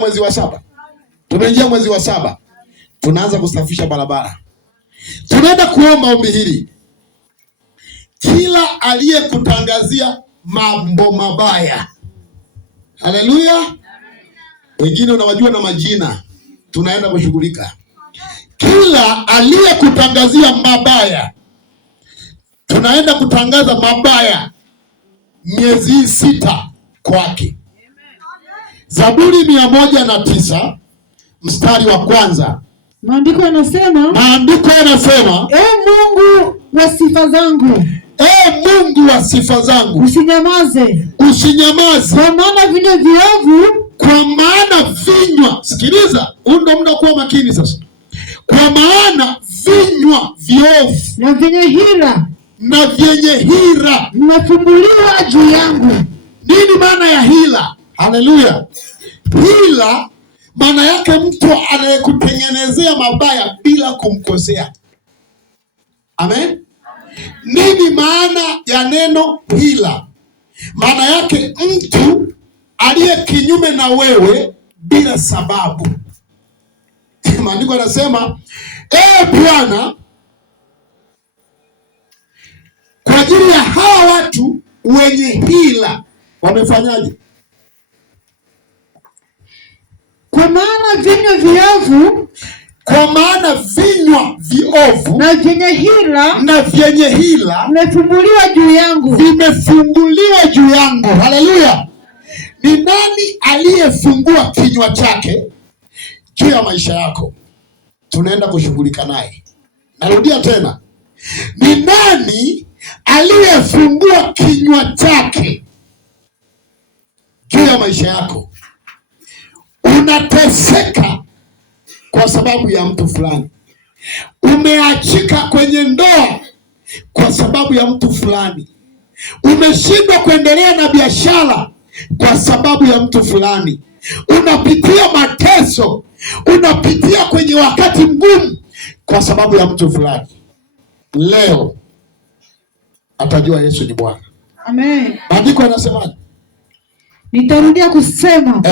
Mwezi wa saba, tumeingia mwezi wa saba, tunaanza kusafisha barabara. Tunaenda kuomba ombi hili: kila aliyekutangazia mambo mabaya, haleluya, wengine unawajua na majina, tunaenda kushughulika. Kila aliyekutangazia mabaya, tunaenda kutangaza mabaya miezi 6 kwake. Zaburi 109 mstari wa kwanza. Maandiko yanasema, Mungu wa sifa zangu, Mungu wa sifa zangu, usinyamaze. Kwa maana vinywa viovu, sikiliza, ndio muda kuwa makini sasa. Kwa maana vinywa viovu na vyenye hila vimefumbuliwa juu yangu. Nini maana ya hila? Haleluya. Hila maana yake mtu anayekutengenezea mabaya bila kumkosea. Amen. Nini maana ya neno hila? Maana yake mtu aliye kinyume na wewe bila sababu. Maandiko yanasema, Bwana, kwa ajili ya hawa watu wenye hila wamefanyaje? Kwa maana vinywa viovu na vyenye hila vimefumbuliwa juu yangu. Haleluya. Ni nani aliyefungua kinywa chake juu ya maisha yako? Tunaenda kushughulika naye. Narudia tena, ni nani aliyefungua kinywa chake juu ya maisha yako? Unateseka kwa sababu ya mtu fulani. Umeachika kwenye ndoa kwa sababu ya mtu fulani. Umeshindwa kuendelea na biashara kwa sababu ya mtu fulani. Unapitia mateso, unapitia kwenye wakati mgumu kwa sababu ya mtu fulani. Leo atajua Yesu ni Bwana. Amen. Maandiko yanasemaje? Nitarudia kusema,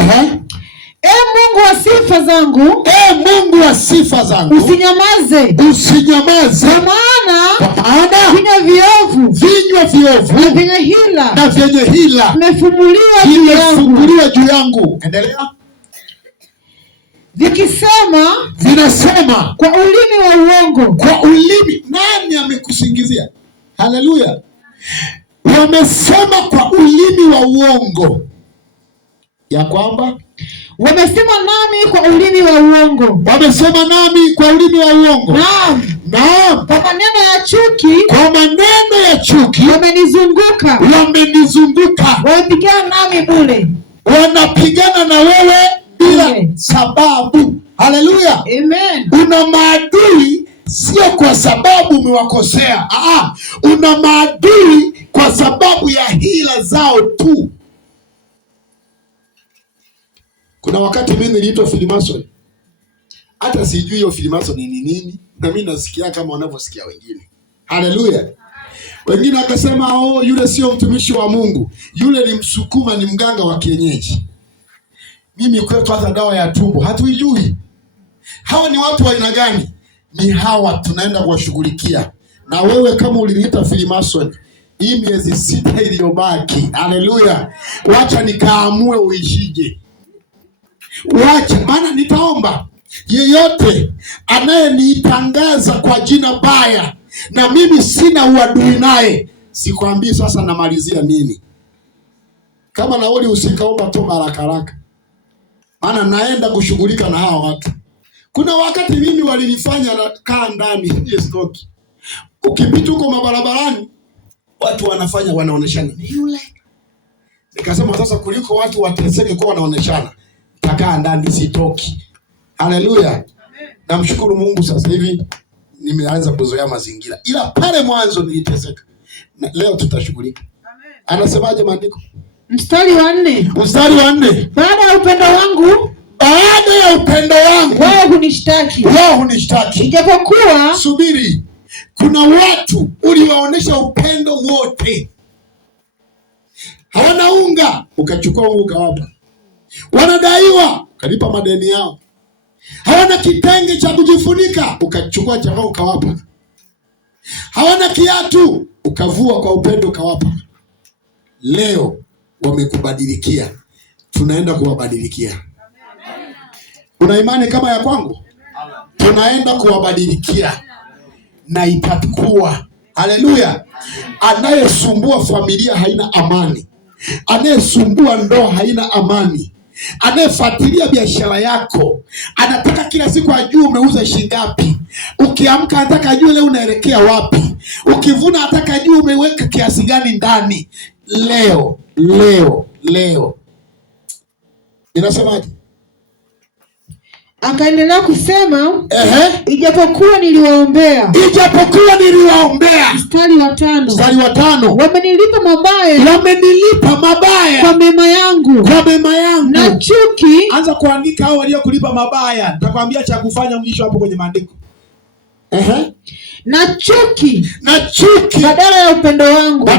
Mungu wa sifa zangu, Mungu wa sifa zangu, usinyamaze. Kwa maana vinywa viovu na vyenye hila vimefumbuliwa juu yangu. Endelea. Vinasema kwa ulimi wa uongo. Kwa ulimi. Nani amekusingizia? Haleluya. Wamesema kwa ulimi wa uongo ya kwamba wamesema nami kwa ulimi wa uongo. Naam. Kwa maneno ya chuki wamenizunguka. Wanapigana nami bure. Wanapigana na wewe bila sababu. Haleluya. Amen. Una maadui sio kwa sababu umewakosea. Una maadui kwa sababu ya hila zao tu. Kuna wakati mimi niliitwa Freemason. Hata sijui hiyo Freemason ni nini, na mimi nasikia kama wanavyosikia wengine. Haleluya. Wengine akasema, yule sio mtumishi wa Mungu. Yule ni msukuma, ni mganga wa kienyeji. Mimi kwetu hata dawa ya tumbo hatuijui. Hawa ni watu wa aina gani? Ni hawa tunaenda kuwashughulikia. Na wewe kama uliniita Freemason, hii miezi 6 iliyobaki, haleluya, wacha nikaamue uishije. Wacha, maana nitaomba yeyote anayenitangaza kwa jina baya na mimi sina uadui naye, sikwambii sasa namalizia nini. Kama nauli usikaomba tu haraka, maana naenda kushughulika na hawa watu. Kuna wakati mimi walinifanya na kaa ndani ya stoki. Ukipita huko mabarabarani watu wanaoneshana ni yule. Nikasema sasa kuliko watu wateseke kwa wanaoneshana, takaa ndani sitoki. Haleluya. Namshukuru Mungu sasa hivi nimeanza kuzoea mazingira. Ila pale mwanzo niliteseka. Leo tutashughulika. Anasemaje maandiko? Mstari wa 4. Baada ya upendo wangu wao hunishtaki. Ijapokuwa, subiri, kuna watu uliwaonesha upendo wote. Hawana unga, ukachukua unga ukawapa. Wanadaiwa, ukalipa madeni yao. Hawana kitenge cha kujifunika, ukachukua chako ukawapa. Hawana kiatu, ukavua kwa upendo ukawapa. Leo wamekubadilikia, tunaenda kuwabadilikia. Una imani kama ya kwangu? Tunaenda kuwabadilikia na itakuwa. Haleluya! Anayesumbua familia haina amani, anayesumbua ndoa haina amani, anayefuatilia biashara yako anataka kila siku ajue umeuza shilingi ngapi. Ukiamka anataka ajue leo unaelekea wapi. Ukivuna anataka ajue umeweka kiasi gani ndani. Leo inasemaje? Akaendelea kusema, ijapokuwa niliwaombea. Mstari wa 5. Wamenilipa mabaya kwa mema yangu. Na chuki. Anza kuandika hao waliokulipa mabaya. Nitakwambia cha kufanya mwisho hapo kwenye maandiko. Na chuki badala ya upendo wangu.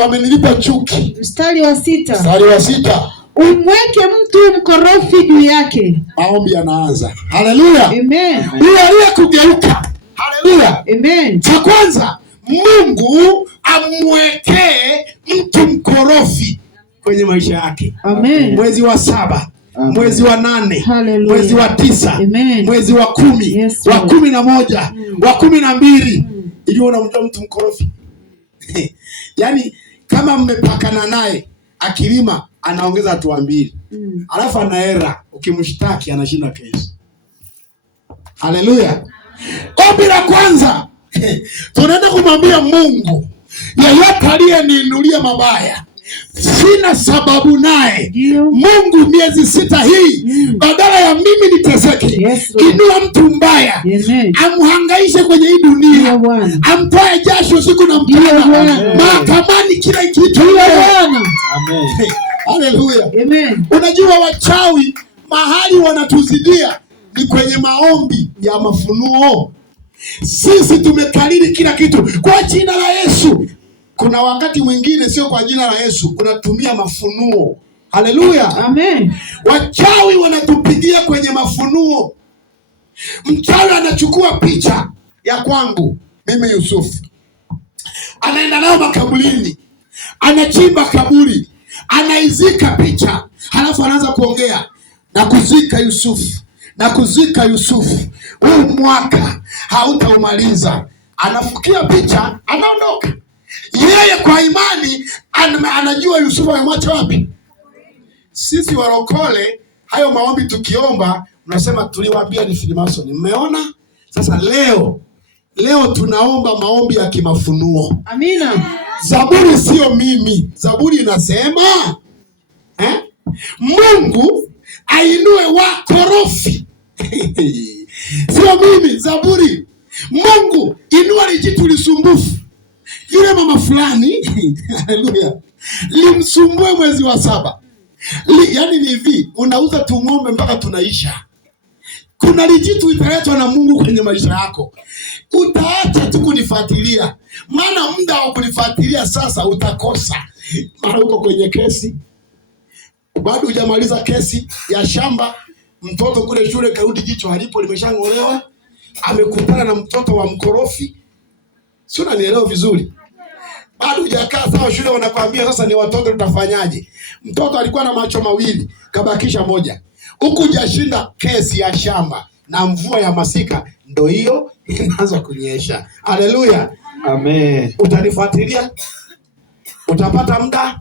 Wamenilipa chuki. Mstari wa 6. Umweke mtu mkorofi juu yake. Maombi yanaanza. Haleluya. Amen. Huyo aliyekugeuka. Haleluya. Amen. Cha kwanza, Mungu amwekee mtu mkorofi kwenye maisha yake. Amen. Mwezi wa 7, mwezi wa 8, Hallelujah. mwezi wa 9, Amen. mwezi wa 10, yes, wa 11, wa 12. Ili unamtoa mtu mkorofi. Yaani kama mmepakana naye akilima anaongeza hatua 2. Alafu anaera, ukimshtaki anashinda kesi. Haleluya. Ombi la kwanza, tunaenda kumwambia Mungu, yeyote aliyeniinulia mabaya sina sababu naye. Mungu, miezi 6 hii badala ya mimi niteseke, inua mtu mbaya, amhangaishe kwenye hii dunia, amtoe jasho siku na mchana, mahakamani kila kitu. Amen. Haleluya. Amen. Unajua wachawi mahali wanatuzidia ni kwenye maombi ya mafunuo. Sisi tumekariri kila kitu kwa jina la Yesu. Kuna wakati mwingine sio kwa jina la Yesu, unatumia mafunuo. Haleluya. Amen. Wachawi wanatupigia kwenye mafunuo. Mchawi anachukua picha ya kwangu mimi Yusufu, anaenda nayo makaburini, anachimba kaburi, anaizika picha, halafu anaanza kuongea na kuzika Yusufu, huu mwaka hautaumaliza. Anafukia picha, anaondoka. Yeye kwa imani anajua Yusufu amemwacha wapi. Sisi warokole hayo maombi tukiomba, unasema tuliwaambia ni Freemason. Mmeona? Sasa leo tunaomba maombi ya kimafunuo. Amina. Zaburi sio mimi. Zaburi inasema Mungu ainue wakorofi. Sio mimi. Zaburi, Mungu inua lijitu lisumbufu. Yule mama fulani haleluya, limsumbue mwezi wa 7. Yaani ni hivi, unauza tu ng'ombe mpaka tunaisha. Kuna lijitu italetwa na Mungu kwenye maisha yako. Utaacha tu kunifuatilia, maana muda wa kunifuatilia sasa utakosa. Mara uko kwenye kesi, bado hujamaliza kesi ya shamba, mtoto kule shule karudi jicho halipo limeshang'olewa, amekutana na mtoto wa mkorofi. Sio, unanielewa vizuri? Bado hujakaa sawa shule, wanakuambia sasa ni watoto tutafanyaje? Mtoto alikuwa na macho mawili, kabakisha moja. Huku hujashinda kesi ya shamba na mvua ya masika ndo hiyo inaanza kunyesha. Haleluya. Amen. Utanifuatilia, utapata muda,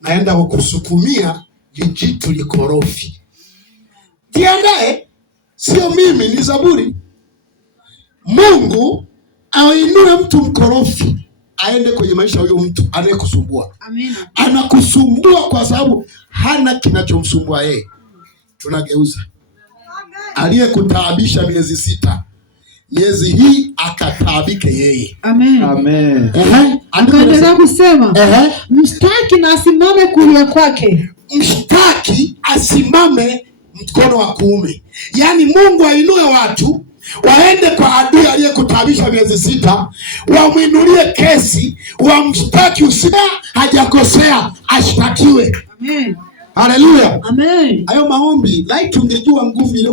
naenda kukusukumia lijitu likorofi. Jiandae, sio mimi, ni Zaburi. Mungu ainue mtu mkorofi aende kwenye maisha huyo mtu anayekusumbua. Amina. Anakusumbua kwa sababu hana kinachomsumbua yeye. Tunageuza. Aliyekutaabisha miezi 6, miezi hii akataabike yeye. Amen. Amen. Akaendelea kusema, mshtaki na asimame kulia kwake. Mshtaki asimame mkono wa kuume. Yaani Mungu ainue watu waende kwa adui aliyekutaabisha miezi 6, wamwinulie kesi, wamshtaki. Usima hajakosea ashtakiwe. Amen. Haleluya. Amen. Hayo maombi, like ungejua nguvu ile